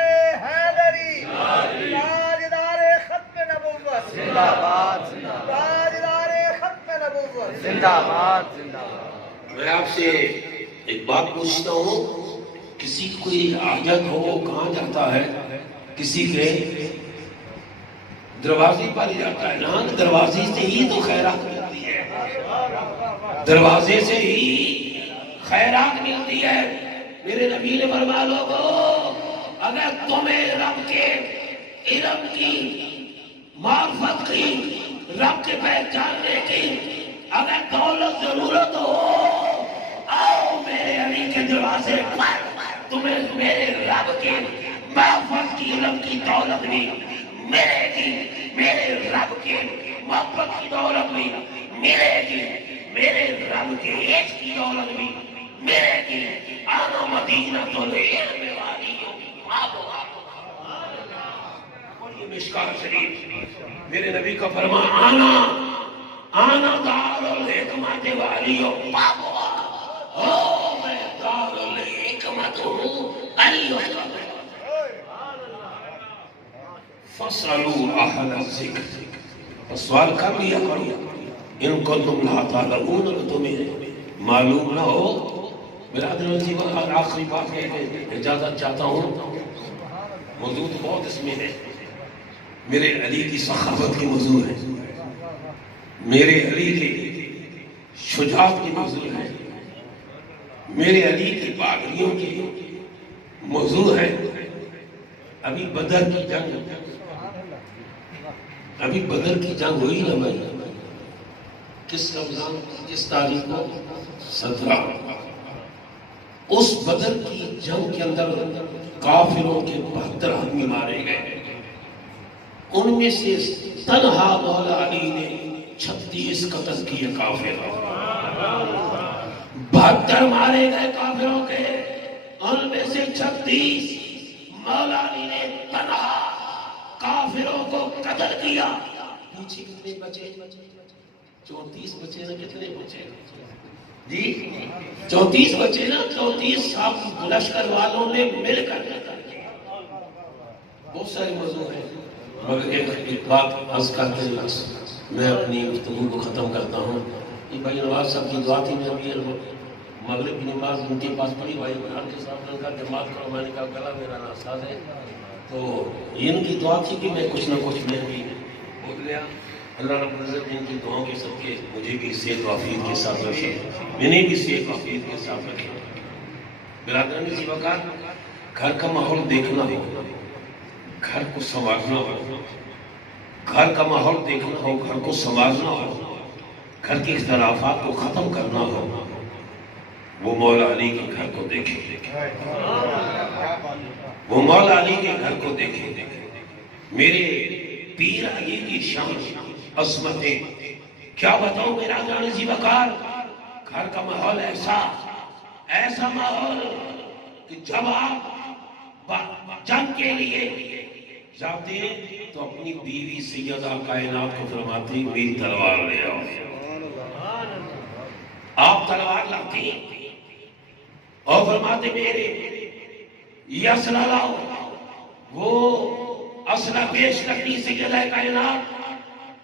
حیدری، تاجدار ختم نبوت، زندہ باد، تاجدار ختم نبوت، زندہ باد، زندہ باد. میں آپ سے ایک بات پوچھتا ہوں، کسی کو کوئی حاجت ہو کہاں جاتا ہے؟ کسی کے دروازے پر جاتا ہے نا. دروازے سے ہی تو خیرات ملتی ہے، دروازے سے ہی خیرات ملتی ہے. میرے نبی نے فرمایا لوگو اگر تمہیں رب کے علم کی، معرفت کی، رب کے پہچاننے کی اگر دولت ضرورت ہو، آؤ میرے علی کے دروازے پر. تمہیں میرے رب کے معرفت کی، علم کی دولت بھی ملے گی، میرے رب کے محبت کی دولت بھی ملے گی، میرے رب کے عشق کی دولت بھی ملے گی. آنا مدینۃ العلم والی اور یہ مشکات شریف میرے نبی کا فرمان آنا دار الحکمت والی بابا. میں دار الحکمت ہوں، علی فَاسْأَلُوا أَهْلَ الذِّكْرِ. سوال کر لیا کرو ان کو تم لا تعلمون، اگر تمہیں معلوم نہ ہو. برادر جی آخری بات ہے کہ اجازت چاہتا ہوں، موضوع تو بہت اس میں ہے. میرے علی کی سخاوت کی موضوع ہے، میرے علی کی شجاعت کی موضوع ہے، میرے علی کی پاگڑیوں کی موضوع ہے. ابھی بدر کی جنگ، ابھی بدر کی جنگ ہوئی نا بھائی. کس رمضان کس تاریخ کو؟ 17. اس بدر کی جنگ کے اندر کافروں کے 72 آدمی مارے گئے. ان میں سے تنہا مولا علی نے 36 قتل کیے کافر. 72 مارے گئے کافروں کے، ان میں سے 36 مولا علی نے تنہا کافروں کو قتل کیا. پیچھے کتنے بچے؟ 34 بچے نا. کتنے بچے جی؟ 34 بچے نا. 34 سب لشکر والوں نے مل کر قتل کیا. بہت سارے موضوع ہیں، مگر ایک بات عرض کرتے ہیں میں اپنی گفتگو کو ختم کرتا ہوں. یہ بھائی نواز صاحب کی دعا تھی، میں ابھی مغرب کی نماز ان کے پاس پڑھی، بھائی قرآن کے ساتھ مل کر جماعت کرو. میں نے کہا گلا میرا ناساز ہے، تو ان کی دعا تھی کہ میں کچھ نہ کچھ میں بھی بول گیا. اللہ رب العزت ان کی دعاؤں کے سب کے مجھے بھی صحت و عافیت کے ساتھ رکھے، انہیں بھی صحت و عافیت کے ساتھ رکھے. برادران اسی وقت گھر کا ماحول دیکھنا ہو، گھر کو سنوارنا ہو، گھر کا ماحول دیکھنا ہو، گھر کو سنوارنا ہو، گھر کے اختلافات کو ختم کرنا ہو، وہ مولا علی کے گھر کو دیکھیں، وہ مولا علی کے گھر کو دیکھیں. میرے پیر علی کی شان عظمتیں کیا بتاؤں میرا جان سی وقار. گھر کا ماحول ایسا ماحول کہ جب آپ جنگ کے لیے جاتے ہیں تو اپنی بیوی سیدہ کائنات کو فرماتی میری تلوار لے آؤ. آپ تلوار لاتی اور فرماتے میرے یہ اسلحہ لاؤ. وہ اسلحہ پیش کرتی سیدہ کائنات،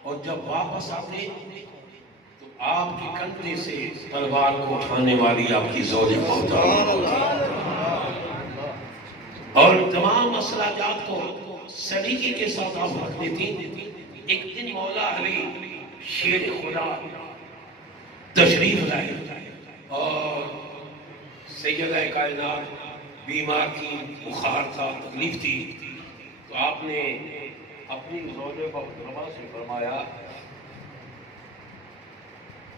اور جب واپس آتے تو آپ کے کندھے سے تلوار کو اٹھانے والی آپ کی زوج محترم اور تمام اسلحہ جات کو سلیقے کے ساتھ آپ رکھ دیتی. ایک دن مولا علی شیر خدا تشریف لائے اور سیدہ کائنات بیمار تھی، بخار تھا، تکلیف تھی، تو آپ نے اپنی زوجہ محترمہ سے فرمایا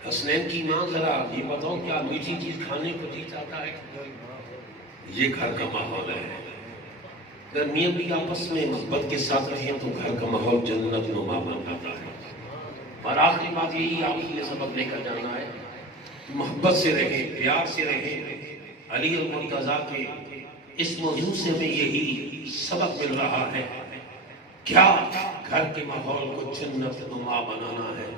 حسنین کی ماں ذرا یہ بتاؤ کیا میٹھی چیز کھانے کو جی چاہتا ہے؟ یہ گھر کا ماحول ہے. اگر میاں بھی آپس میں محبت کے ساتھ رہیں تو گھر کا ماحول جنت نما بن جاتا ہے. اور آخری بات یہی آپ کے لیے سبق لے کر جانا ہے، محبت سے رہیں، پیار سے رہیں. علی المرتضیٰ کے اس موضوع سے ہمیں یہی سبق مل رہا ہے، کیا گھر کے ماحول کو جنت نما بنانا ہے.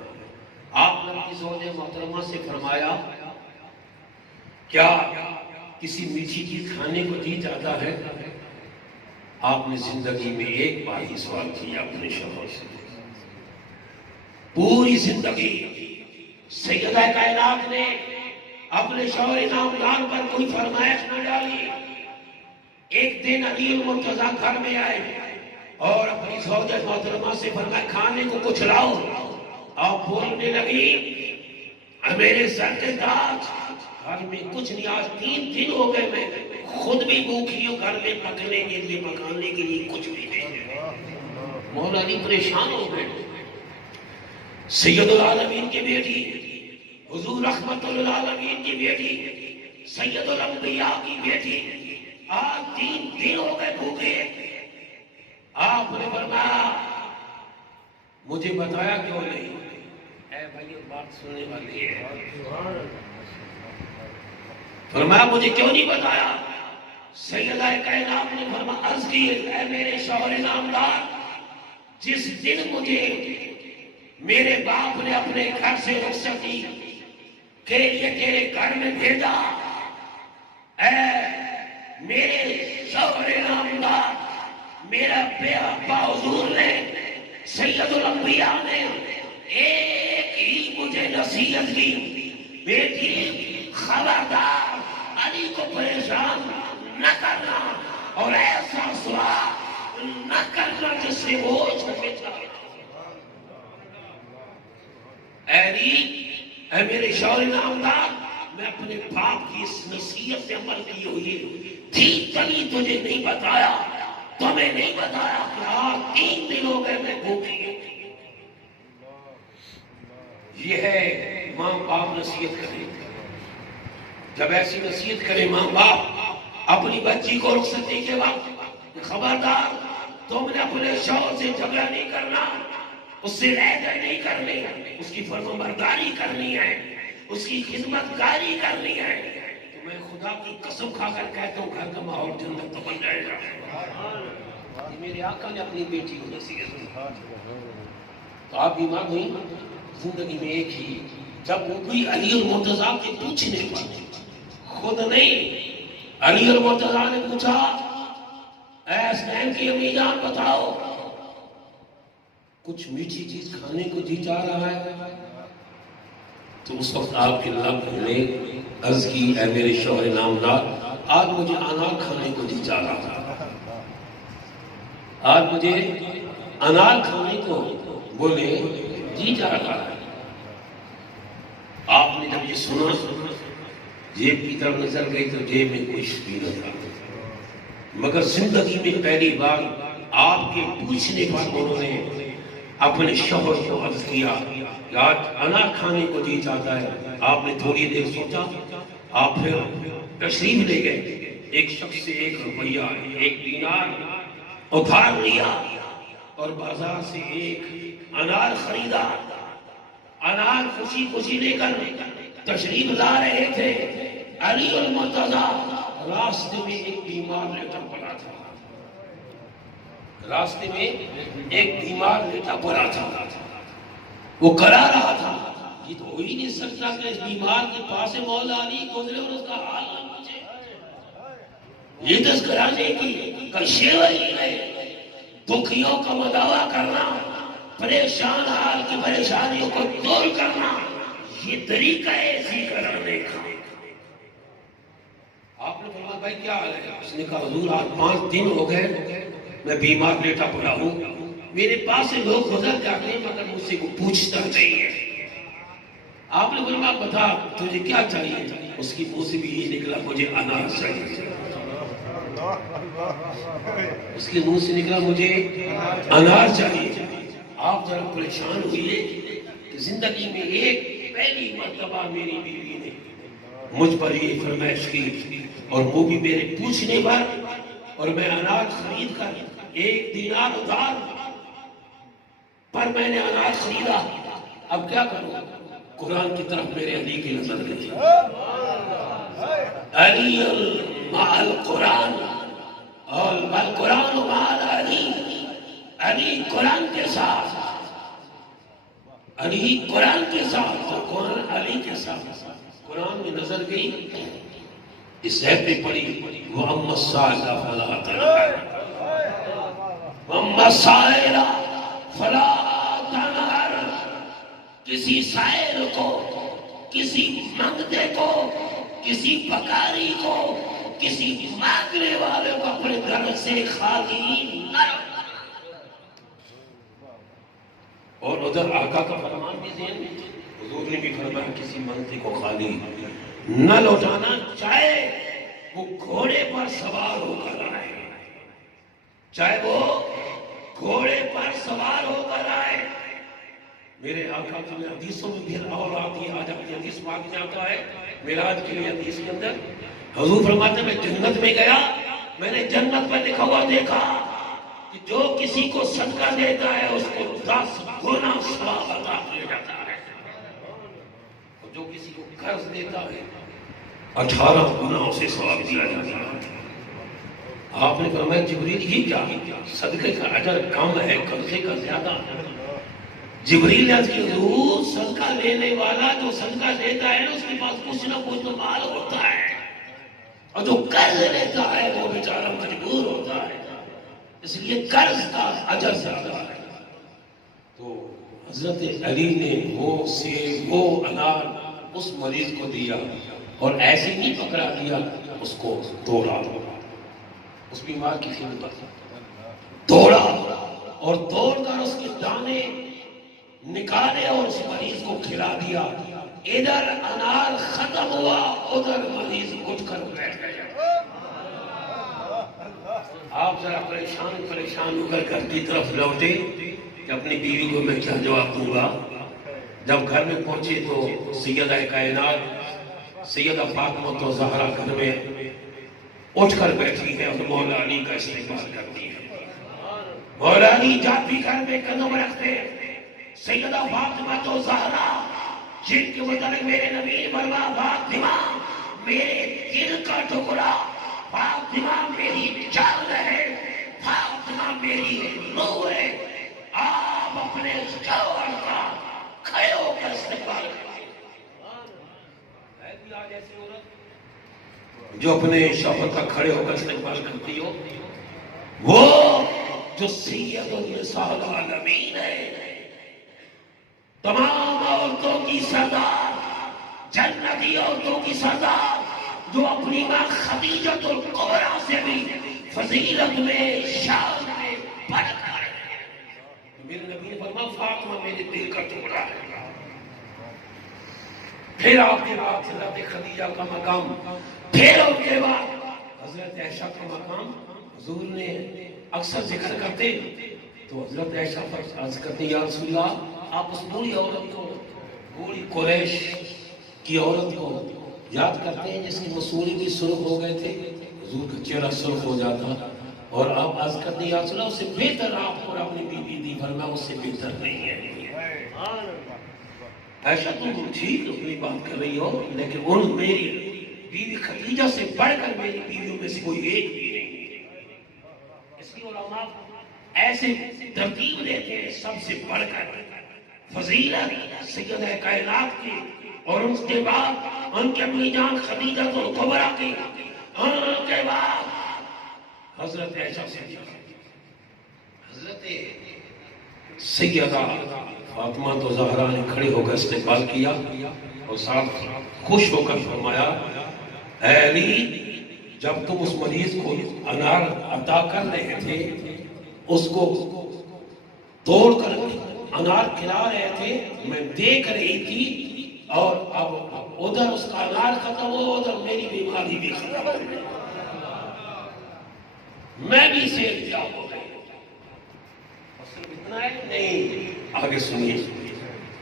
آپ نے اپنی زوجہ محترمہ سے فرمایا کیا کسی میٹھی چیز کھانے کو جی چاہتا ہے؟ آپ نے زندگی میں ایک بار ہی سوال کیا اپنے شوہر سے. پوری زندگی سیدہ کائنات نے اپنے شوہر نامدار پر کوئی فرمائش نہ ڈالی. ایک دن علی المرتضیٰ گھر میں آئے اور اپنی زوجہ محترمہ سے فرمایا کھانے کو کچھ لاؤ. آپ بولنے لگی میرے سر کے تاج، گھر میں کچھ نہیں، آج 3 دن ہو گئے میں خود بھی بھوکھی ہوں، گھر میں پکانے کے لیے کچھ بھی نہیں ہے. مولا علی پریشان ہو گئے. سید العالمین کی بیٹی، حضور رحمت للعالمین کی بیٹی، سید الانبیاء کی بیٹی، آج 3 دن ہو گئے بھوکے. آپ نے فرمایا مجھے بتایا کیوں نہیں؟ اے بھائی یہ بات سننے والی ہے. فرمایا مجھے کیوں نہیں بتایا؟ سیدہ کائنات نے فرمایا عرض کی اے میرے شوہر نامدار، جس دن مجھے میرے باپ نے اپنے گھر سے رخصتی کے لیے تیرے گھر میں بھیجا، اے میرے شوہر نامدار، میرا بے ابا حضور نے، سید الانبیاء نے ایک ہی مجھے نصیحت کی، بیٹی خبردار علی کو پریشان نہ کرنا اور ایسا سوال نہ کرنا جس سے وہ چھوٹے جائے. اے میرے شوہر نامدار، میں اپنے باپ کی اس نصیحت سے عمل کی ہوئی تھی، تبھی تجھے نہیں بتایا، تمہیں نہیں بتایا کہ آج 3 دن ہو گئے میں بھوکی ہوں. یہ ہے ماں باپ نصیحت کرے. جب ایسی نصیحت کرے ماں باپ اپنی بچی کو رخصتی کے وقت، خبردار تم نے اپنے شوہر سے جھگڑا نہیں کرنا، اس سے رہدہ نہیں کرنی، اس کی فرمانبرداری کرنی ہے، اس کی خدمت کاری کرنی ہے. تو میں خدا کی قسم کھا کر کہتا ہوں گھر کا ماحول جنت تو بن جائے گا. میرے آقا نے اپنی بیٹی کو نصیحت کی. تو آپ بیمار ہوئی زندگی میں ایک ہی، جب وہ کوئی علی المرتضیٰ کے پوچھنے پر خود نہیں، علی المرتضیٰ نے پوچھا اے حسنین کی امی جان بتاؤ کچھ میٹھی چیز کھانے کو جی چاہ رہا ہے؟ تو اس وقت آپ کے لب نے عرض کی اے میرے شوہر نامدار، آج مجھے انار کھانے کو جی چاہ رہا تھا، آج مجھے انار کھانے کو بولے جی چاہ رہا ہے. آپ نے جب یہ سنا جیب کی طرف نظر گئی تو جیب میں کچھ بھی نہ تھا، مگر زندگی میں پہلی بار آپ کے پوچھنے پر انہوں نے اپنے شوہر کو عرض کیا کہ آج انار کھانے کو جی چاہتا ہے. آپ نے تھوڑی دیر سوچا، آپ پھر تشریف لے گئے، ایک شخص سے 1 روپیہ 1 دینار ادھار لیا اور بازار سے 1 انار خریدا. انار خوشی خوشی لے کر تشریف لا رہے تھے. علی المرتضیٰ راستے میں ایک بیمار لیٹا پڑا تھا، راستے میں ایک بیمار لیٹا پڑا تھا. وہ کرا رہا تھا یہ تو ہو ہی نہیں سکتا کہ اس بیمار کے پاس مولا علی گزرے اور اس کا حال نہ پوچھے. یہ تذکرانے کی کشیور ہی ہے، دکھیوں کا مداوا کرنا، پریشان حال کی پریشانیوں کو دور کرنا، یہ طریقہ ہے ذکر کرنے کا. آپ نے فرمایا بھائی کیا حال ہے؟ اس نے کہا حضور آج 5 دن ہو گئے میں بیمار لیٹا پڑا ہوں، میرے پاس سے لوگ گزر جاتے ہیں مگر مجھ سے کوئی پوچھتا نہیں ہے. آپ نے فرمایا بتا تجھے کیا چاہیے؟ اس کی منہ سے بھی یہ نکلا مجھے انار چاہیے. اس کے منہ سے نکلا مجھے انار چاہیے. آپ ذرا پریشان ہوئے کہ زندگی میں ایک پہلی مرتبہ میری بیوی نے مجھ پر یہ فرمائش کی اور وہ بھی میرے پوچھنے پر, اور میں انار خرید کر 1 دینار ادھار پر میں نے انار خریدا. اب کیا کروں؟ قرآن کی طرف میرے علی کی نظر گئی. علی مع القرآن اور القرآن مع علی. علی قرآن کے ساتھ, علی قرآن کے ساتھ, تو قرآن علی کے ساتھ. قرآن میں نظر گئی, اس ایت پہ پڑھی وَأَمَّا السَّائِلَ فَلَا تَنْهَرْ وَأَمَّا السَّائِلَ فَلَا تَنْهَرْ. کسی سائل کو, کسی مانگتے کو, کسی پکاری کو, کسی مانگنے والے کو اپنے گھر سے خالی نہ رکھ. اور ادھر آقا کا فرمان بھی ذہن میں, حضور نے بھی فرمایا کسی مانگتے کو خالی نہ لوٹانا, چاہے وہ گھوڑے پر سوار ہو کر آئے, چاہے وہ گھوڑے پر سوار ہو کر آئے. میرے آقا کی حدیثوں میں بھی اور آتی ہے. آج اپنی حدیث پاک میں آتا ہے معراج کے لیے حدیث کے اندر حضور فرماتے ہیں میں جنت میں گیا, میں نے جنت میں لکھا ہوا دیکھا کہ جو کسی کو صدقہ دیتا ہے اس کو 10 گنا ثواب عطا کیا جاتا ہے, اور جو کسی کو قرض دیتا ہے 18 گنا اسے ثواب دیا جاتا ہے. آپ نے فرمایا جبریل یہ کیا, صدقے کا اجر کم ہے قرضے کا زیادہ. جبریل نے عرض کی حضور صدقہ لینے والا جو صدقہ دیتا ہے نا اس کے پاس کچھ نہ کچھ تو مال ہوتا ہے, اور جو قرض لیتا ہے وہ بیچارہ مجبور ہوتا ہے, اس لیے قرض کا اجر زیادہ ہے. تو حضرت علی نے وہ سیب وہ انار اس مریض کو دیا, اور ایسے نہیں پکڑا دیا, اس کو توڑا, اس بیمار کی خدمت پر توڑا, اور توڑ کر اس کے دانے نکالے اور اس مریض کو کھلا دیا. ادھر انار ختم ہوا, ادھر مریض اٹھ کر بیٹھ گیا. آپ ذرا پریشان ہو کر گھر کی طرف لوٹے کہ اپنی بیوی کو میں کیا جواب دوں گا. جب گھر میں پہنچے تو سیدہ کائنات سیدہ فاطمہ تو زہرا گھر میں اٹھ کر بیٹھی ہے اور مولا علی کا استقبال کرتی ہے. مولا علی جب بھی گھر میں قدم رکھتے سیدہ فاطمہ تو زہرا جن کے متعلق میرے نبی فرما فاطمہ میرے دل کا ٹکڑا, فاطمہ میری جان ہے, فاطمہ میری روح ہے, آپ اپنے شوہر کا کھڑے ہو کر استقبال کریں. جو اپنے شوہر کا کھڑے ہو کر استقبال کرتی ہو وہ جو سید النساء العالمین ہے, تمام عورتوں کی سردار, جنتی عورتوں کی سردار, جو اپنی ماں خدیجہ الکبریٰ سے بھی فضیلت میں شان میں بڑھ کر ہے. میرے نبی نے فرمایا فاطمہ میرے دل کا ٹکڑا ہے. پھر آپ کے بعد حضرت خدیجہ کا مقام, پھر ان کے بعد حضرت عائشہ کا مقام حضور نے اکثر ذکر کرتے. تو حضرت عائشہ پر عرض کرتے یا رسول اللہ آپ اس بوڑھی عورت کو, بوڑھی قریش کی عورت کو یاد کرتے ہیں جس کی مسوری بھی سرخ ہو گئے تھے, حضور کا چہرہ سرخ ہو جاتا, اور آپ عرض کرتے ہیں یا رسول اللہ اس سے بہتر آپ اور اپنی بیوی دی فرمایا اس سے بہتر نہیں ہے. ایسا تم ٹھیک اپنی بات کر رہی ہو, لیکن ان میری بیوی خدیجہ سے بڑھ کر میری بیویوں میں سے کوئی ایک بھی نہیں ہے. اس لیے علماء ایسے ترتیب دیتے ہیں سب سے بڑھ کر فضیلت سیدہ کائنات کی, اور اس کے بعد ان کے امی جان خدیجہ الکبریٰ کی, ان کے بعد حضرت عائشہ سے حضرت سیدہ فاطمہ تو زہرا نے کھڑے ہو کر استقبال کیا اور ساتھ خوش ہو کر فرمایا اے علی جب تم اس مریض کو انار عطا کر رہے تھے, اس کو توڑ کر انار کھلا رہے تھے, میں دیکھ رہی تھی, اور اب ادھر اس کا انار ختم ہو, ادھر میری بیماری بھی ختم ہو. میں بھی صحت یاب ہو گئی. صرف اتنا ہے نہیں, آگے سنیے.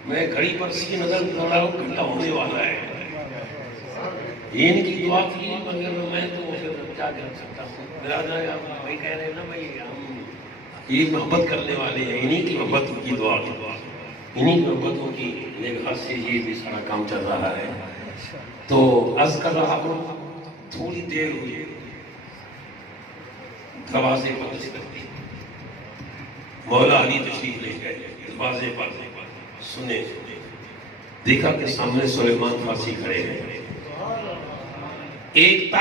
میں گھڑی پر سی نظر دوڑا ہوں, گھنٹہ ہونے والا ہے. ان کی دعا کی مگر میں تو پھر کیا کر سکتا ہوں. میرا بھائی کہہ رہے ہیں نا بھائی ہم یہ محبت کرنے والے ہیں, انہی کی محبت کی دعا, انہی کی محبتوں کی نگاہ سے یہ بھی سارا کام چل رہا ہے. تو عرض کر رہا ہوں, تھوڑی دیر ہوئی, دروازے پر مولا علی تشریف لے گئے. دروازے پر سنے, دیکھا کہ سامنے سلیمان فارسی کھڑے ہیں. ایک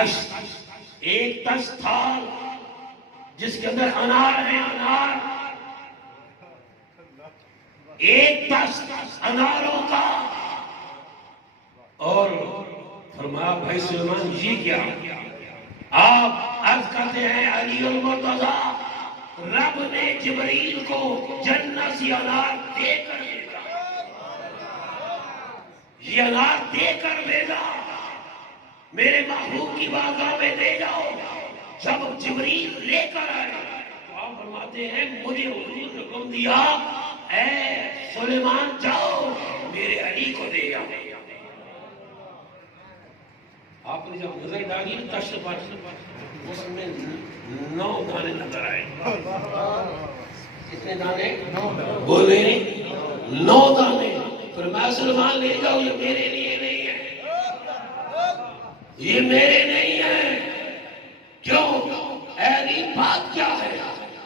تش تھال جس کے اندر انار ہے, انار, ایک تش اناروں کا. اور فرمایا بھائی سلیمان یہ کیا؟ آپ عرض کرتے ہیں علی المرتضی رب نے جبریل کو جنت سے انار دے کر بھیجا, یہ انار دے کر بھیجا, میرے محبوب کی بارگاہ میں دے جاؤ. جب جبریل لے کر آئے تو آپ فرماتے ہیں مجھے حضور نے حکم دیا اے سلیمان جاؤ میرے علی کو دے آؤ. آپ نے جب نظر ڈالی تشت پر, اس میں 9 دانے نظر آئے. کتنے دانے؟ بولے 9 دانے. پھر میں سلیمان لے جاؤ, یہ میرے لیے نہیں ہے, یہ میرے نہیں ہے. کیوں؟ اے علی بات کیا ہے؟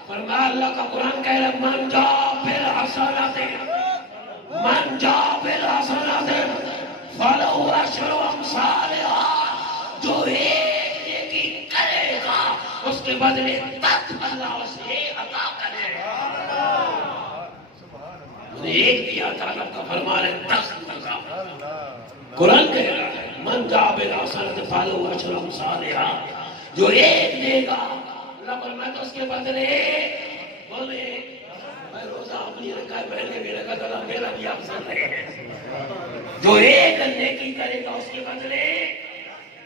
فرمایا اللہ کا قرآن کہہ رہا من جا بالحسنات, من جا بالحسنات فلہ عشر امثالہا. جو ایک نیکی کرے گا اس کے بدلے 10 اللہ اسے عطا کرے گا. ایک دیا تھا, اللہ کا فرمان ہے 10 کا. قرآن کہہ رہا ہے من جا بالحسنات فلہ عشر امثالہا. جو ایک دے گا اللہ فرماتا اس کے بدلے, بولے میں روزہ اپنی رکھا ہے, میں نے بھی رکھا تھا, میرا بھی آپ سن رہے ہیں. جو ایک نیکی کرے گا اس کے بدلے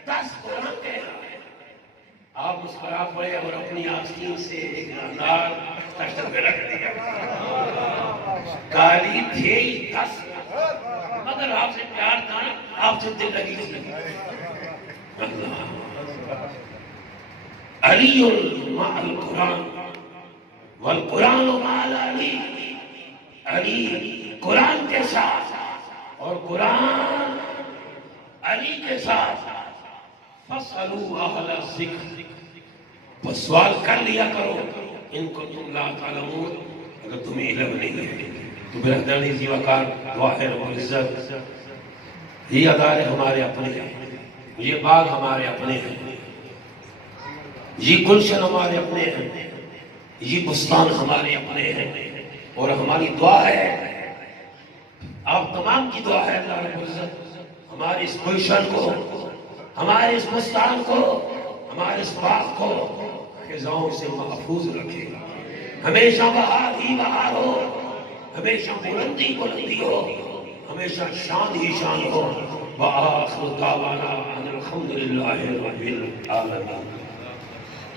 10. قرآن کہہ رہا ہے. آپ مسکرا پڑے اور اپنی آستین سے ایک انار تشت پہ رکھ دیا. گالی تھے ہی 10, مگر آپ سے پیار تھا, آپ سے دل لگی تھی. علی مع القرآن والقرآن مع علی. علی قرآن کے ساتھ اور قرآن علی کے ساتھ. فَاسْأَلُوا أَهْلَ الذِّكْرِ, بس سوال کر لیا کرو ان کو تم لا تعلمون, اگر تمہیں علم نہیں ہے. تو برادرانی ذی وقار دعا ہے رب العزت, یہ ادارے ہمارے اپنے ہیں, یہ باغ ہمارے اپنے ہیں, یہ گلشن ہمارے اپنے ہیں, یہ بستان ہمارے اپنے ہیں. اور ہماری دعا ہے, آپ تمام کی دعا ہے اللہ رب العزت ہمارے اس گلشن کو, ہمارے اس بستان کو, ہمارے اس باغ کو خزاؤں سے محفوظ رکھے. ہمیشہ بہار ہی بہار ہو, ہمیشہ بلندی بلندی ہو, ہمیشہ شان ہی شان ہو. وآخر دعوانا ان الحمد للہ رب العالمین.